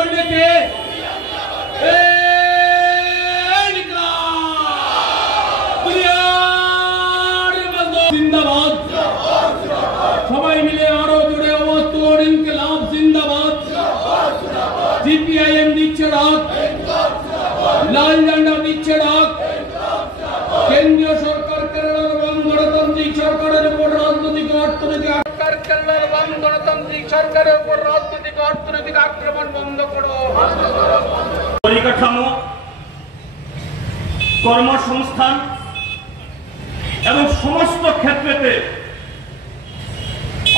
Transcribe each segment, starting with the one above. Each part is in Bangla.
করবে কে? জিন্দাবাদ। সবাই মিলে আরো জোরে আওয়াজ তোল, ইনকিলাব জিন্দাবাদ। সিপিআইএম দিচ্ছে ডাক, লাল ঝান্ডা দিচ্ছে ডাক। কেন্দ্রীয় সরকার কেরালার বাম গণতান্ত্রিক সরকারের উপর রাজনৈতিক অর্থনৈতিক আক্রমণ বন্ধ করো। পরিকাঠামো, কর্মসংস্থান এবং সমস্ত ক্ষেত্রেতে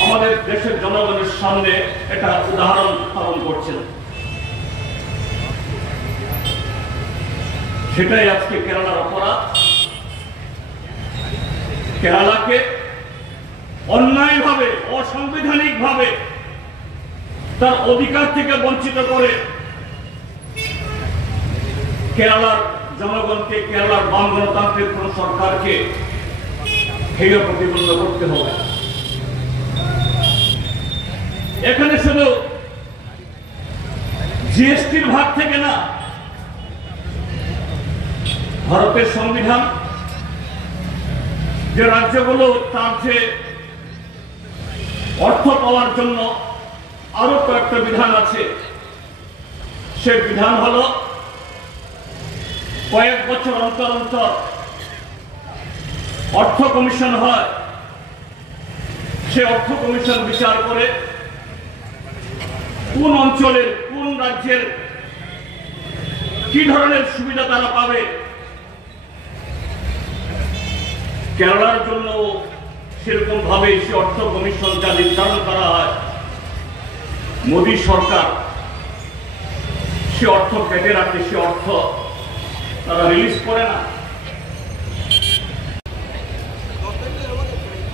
আমাদের দেশের জনগণের সামনে এটা উদাহরণ স্থাপন করছেন। সেটাই আজকে কেরালার অপরাধ। কেরালাকে অন্যায়ভাবে, অসাংবিধানিকভাবে তার অধিকার থেকে বঞ্চিত করে কেরালার জনগণকে, কেরালার বাম গণতান্ত্রিক কোন সরকারকে হেয় প্রতিপন্ন করতে হবে। এখানে শুধু জিএসটির ভাগ থেকে না, ভারতের সংবিধান যে রাজ্যগুলো তার যে অর্থ পাওয়ার জন্য আরো কয়েকটা বিধান আছে, সে বিধান হলো কয়েক বছর অন্তর অন্তর অর্থ কমিশন হয়। সে অর্থ কমিশন বিচার করে কোন অঞ্চলের, কোন রাজ্যের কি ধরনের সুবিধা তারা পাবে। কেরালার জন্য সেরকম ভাবে সে অর্থ কমিশন যা নির্ধারণ করা হয়, মোদী সরকার সে অর্থ কেটে রাখে, সে অর্থ তারা রিলিজ করে না।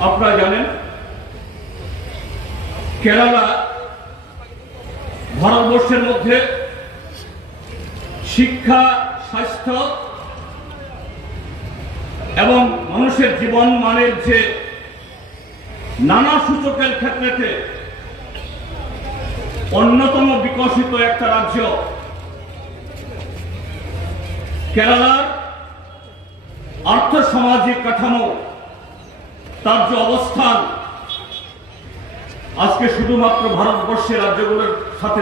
আপনারা জানেন কেরালা ভারতবর্ষের মধ্যে শিক্ষা, স্বাস্থ্য এবং মানুষের জীবন মানের যে নানা সূচকের ক্ষেত্রে অন্যতম বিকশিত একটা রাজ্য। কেরালার আর্থ সামাজিক কাঠামো, তার যে অবস্থান আজকে শুধুমাত্র ভারতবর্ষের রাজ্যগুলোর সাথে